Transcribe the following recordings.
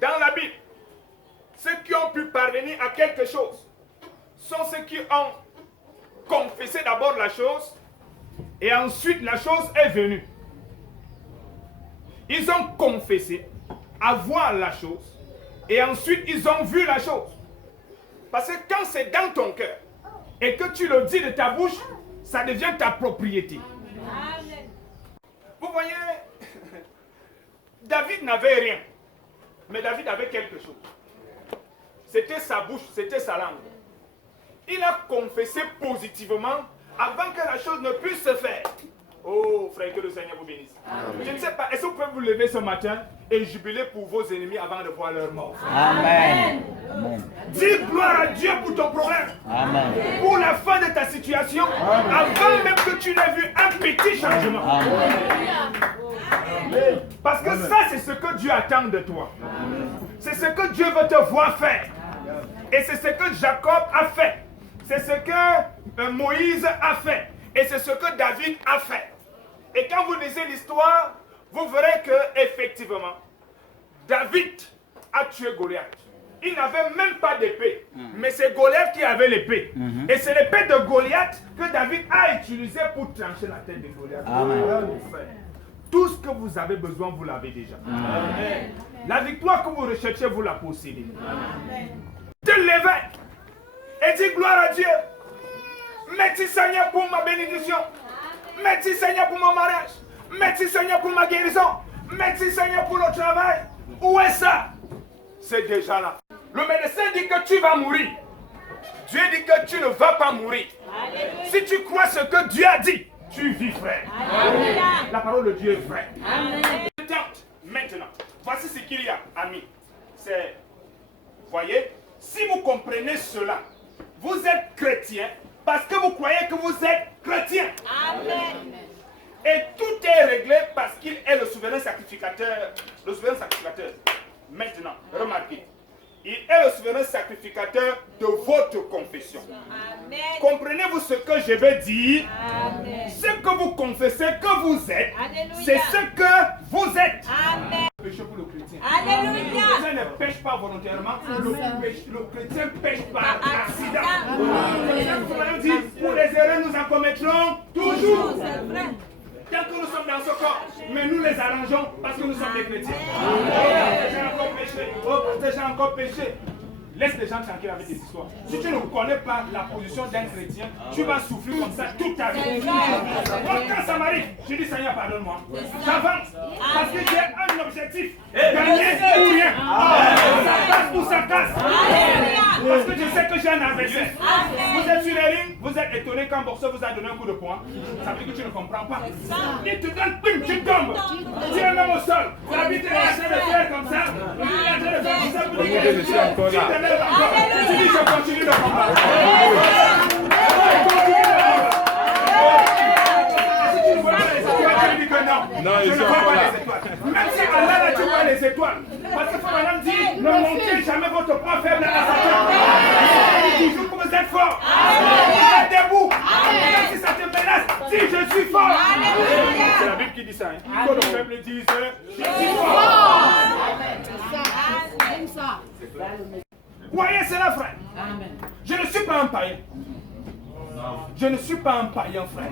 dans la Bible, ceux qui ont pu parvenir à quelque chose sont ceux qui ont confessé d'abord la chose et ensuite la chose est venue. Ils ont confessé avoir la chose et ensuite ils ont vu la chose. Parce que quand c'est dans ton cœur et que tu le dis de ta bouche, ça devient ta propriété. Amen. Vous voyez, David n'avait rien, mais David avait quelque chose. C'était sa bouche, c'était sa langue. Il a confessé positivement avant que la chose ne puisse se faire. Oh, frère, que le Seigneur vous bénisse. Amen. Je ne sais pas, est-ce que vous pouvez vous lever ce matin et jubiler pour vos ennemis avant de voir leur mort? Amen. Amen. Dis gloire à Dieu pour ton problème. Amen. Pour la fin de ta situation, amen, avant même que tu n'aies vu un petit changement. Amen. Parce que ça, c'est ce que Dieu attend de toi. C'est ce que Dieu veut te voir faire. Et c'est ce que Jacob a fait. C'est ce que Moïse a fait. Et c'est ce que David a fait. Et quand vous lisez l'histoire, vous verrez que effectivement, David a tué Goliath. Il n'avait même pas d'épée, mais c'est Goliath qui avait l'épée. Et c'est l'épée de Goliath que David a utilisée pour trancher la tête de Goliath. Amen. Tout ce que vous avez besoin, vous l'avez déjà. Amen. La victoire que vous recherchez, vous la possédez. Amen. Te levez et dis gloire à Dieu. Merci Seigneur pour ma bénédiction. Merci Seigneur pour mon mariage. Merci Seigneur pour ma guérison. Merci Seigneur pour le travail. Où est ça? C'est déjà là. Le médecin dit que tu vas mourir. Dieu dit que tu ne vas pas mourir. Alléluia. Si tu crois ce que Dieu a dit, tu vis, frère. Alléluia. La parole de Dieu est vraie. Amen. Maintenant, voici ce qu'il y a, amis. C'est, voyez, si vous comprenez cela, vous êtes chrétien parce que vous croyez que vous êtes chrétien. Amen. Et tout est réglé parce qu'il est le souverain sacrificateur. Le souverain sacrificateur. Maintenant, remarquez. Il est le souverain sacrificateur de votre confession. Amen. Comprenez-vous ce que je veux dire? Amen. Ce que vous confessez que vous êtes, c'est ce que vous êtes. Amen. Péché pour le chrétien. Alléluia. Le chrétien ne pêche pas volontairement. Le chrétien pêche par accident. Dit, pour les erreurs, nous en commettrons toujours. Tant que nous sommes dans ce corps, mais nous les arrangeons parce que nous sommes des chrétiens. J'ai encore péché. J'ai encore péché. Laisse les gens tranquilles avec des histoires. Si tu ne connais pas la position d'un chrétien, tu vas souffrir comme ça toute ta vie. Moi, quand ça m'arrive, je dis Seigneur, pardonne-moi. J'avance parce que j'ai un objectif. Gagner ou rien. Ça passe ou ça casse. Parce que je sais que j'ai un adversaire. Vous êtes sur les lignes, vous êtes étonné quand un boxeur vous a donné un coup de poing. Ça veut dire que tu ne comprends pas. Il te donne, pim, tu tombes. Tu es même au sol. L'arbitre est en train de faire comme ça. Il est en train de faire comme ça. Vous dites que je suis encore là. Tu dis je continue le combat. Si tu ne vois pas les étoiles, tu dis que non. Non, je ne vois pas les étoiles. Même si Allah là, tu vois les étoiles. Parce que Madame dit, ne montez jamais votre point faible à Satan. Il dit toujours que vous êtes fort. Vous êtes debout. Même si ça te menace, dis je suis fort. C'est la Bible qui dit ça. Que le faible dise, je suis fort. Voyez cela, frère. Amen. Je ne suis pas un païen. Je ne suis pas un païen, frère.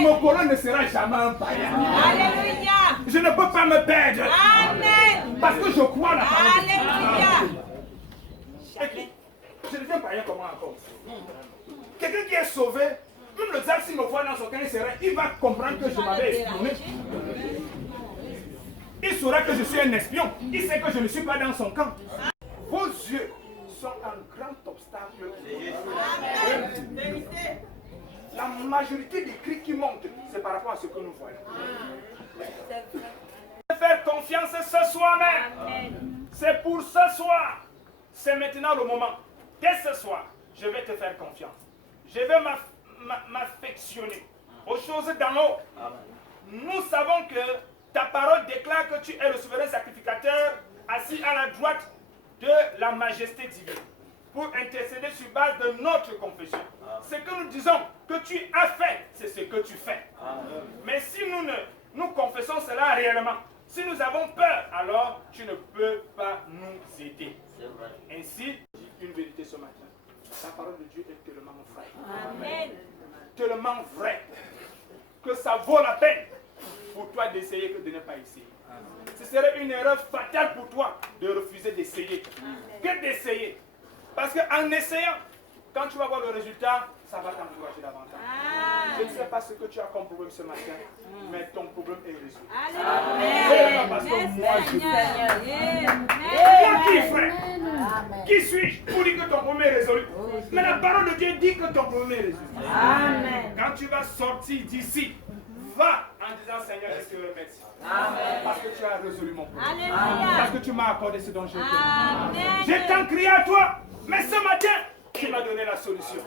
Mon colon ne sera jamais un païen. Alléluia. Je ne peux pas me perdre. Amen. Parce que je crois la parole. Alléluia. Je deviens païen comment encore? Quelqu'un qui est sauvé, même le diable s'il me voit dans son camp, il va comprendre que je m'avais espionné. Il saura que je suis un espion. Il sait que je ne suis pas dans son camp. Vos yeux sont un grand obstacle. La majorité des cris qui montent, c'est par rapport à ce que nous voyons. Faire confiance ce soir même. C'est pour ce soir. C'est maintenant le moment. Dès ce soir, je vais te faire confiance. Je vais m'affectionner aux choses d'en haut. Nous savons que ta parole déclare que tu es le souverain sacrificateur assis à la droite de la majesté divine pour intercéder sur base de notre confession. Ce que nous disons que tu as fait, c'est ce que tu fais. Mais si nous confessons cela réellement, si nous avons peur, alors tu ne peux pas ici, dis une vérité ce matin. La parole de Dieu est tellement vraie. Amen. Tellement vraie que ça vaut la peine pour toi d'essayer que de ne pas essayer. Ce serait une erreur fatale pour toi de refuser d'essayer que d'essayer. Parce qu'en essayant, quand tu vas voir le résultat, ça va t'encourager davantage. Je ne sais pas ce que tu as comme problème ce matin, mais ton problème est résolu. Amen. Parce que moi, je Amen. qui, frère? Qui suis-je pour dire que ton problème est résolu? Mais la parole de Dieu dit que ton problème est résolu. Amen. Quand tu vas sortir d'ici, va en disant Seigneur, je te remercie. Amen. Parce que tu as résolu mon problème. Alléluia. Parce que tu m'as accordé ce dont j'ai besoin. Amen. J'ai tant crié à toi, mais ce matin, tu m'as donné la solution.